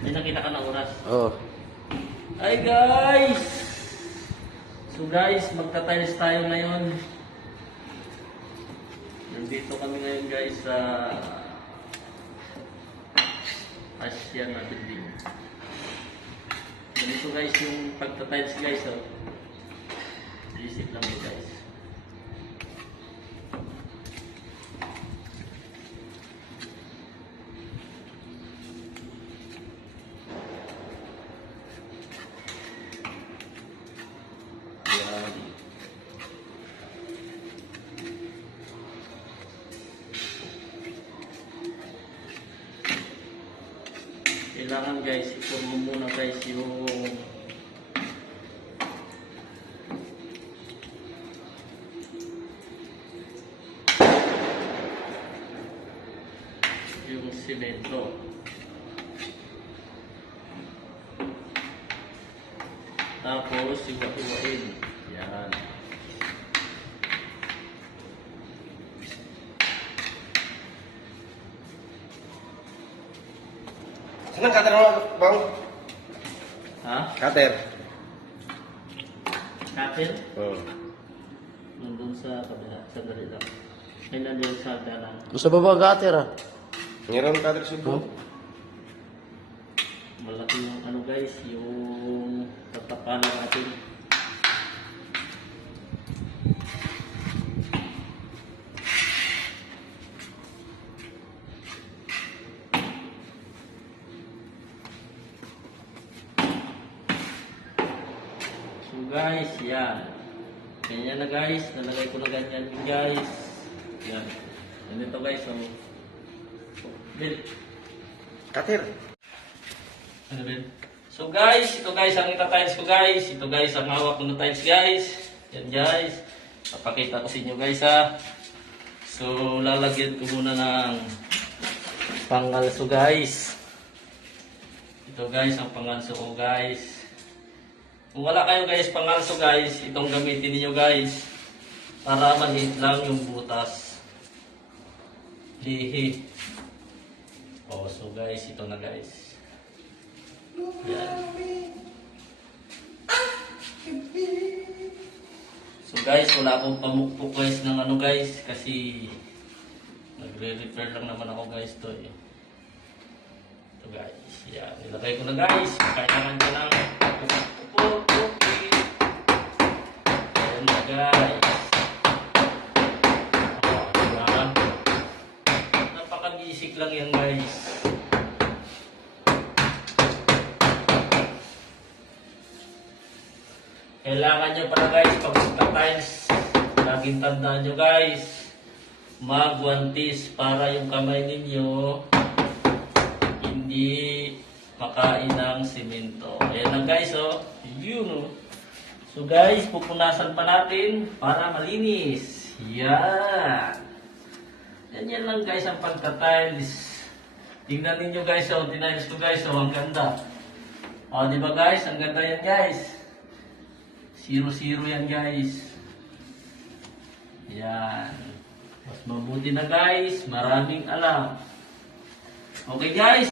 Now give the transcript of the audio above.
May nakita ka na oras. Oo. Hi guys! So guys, magta-tiles tayo ngayon. Nandito kami ngayon guys sa Asian na building. Ganito guys yung pagta-tiles guys. Oh. Isip lang yun guys. Kailangan guys, i-form muna guys yung semento. Tapos iwa-iwain. Yan. Saan ang cutter mo, Bang? Ha? Cutter. Cutter? Oo. Nandun sa kabila. Sa dali lang. Ay nandun sa dalang. Gusto ba ba cutter ah? Meron cutter siya. Malaki yung ano guys, yung tatapanan natin. So guys, yan. Ganyan na guys, nalagay ko na ganyan guys. Yan. Ganito guys, so Bill. Cutter. Ano rin? So guys, ito guys ang ita-tiles ko guys. Ito guys ang hawak ko na tiles guys. Yan guys. Papakita ko sa inyo guys ha. So lalagyan ko muna ng pangalso guys. Ito guys ang pangalso ko guys. Kung wala kayo guys pangalso guys, itong gamitin niyo guys. Para maliit lang yung butas. Lihi. Oh, so guys, ito na guys. Yan. So guys, wala akong pamukpok guys ng ano guys kasi nagre-repair lang naman ako guys to eh. Ito guys, yan. Nilagay ko na guys. Kailangan ko ng pupuk. Ayan na guys. Diba? Napaka-basic lang yan guys. Kailangan nyo pala guys, pag tiles, laging tandaan nyo guys, magwantis para yung kamay ninyo hindi makain ng simento. Ayan lang guys, oh. Yun, oh. So guys, pupunasan pa natin para malinis. Yan. Yan lang guys ang pagka-tiles. Tingnan ninyo guys, oh. Tiniles ko guys, oh. Ang ganda. O, di ba guys? Ang ganda yan guys. 0-0 yan guys. Yan. Mas mabuti na guys. Maraming alam. Okay guys.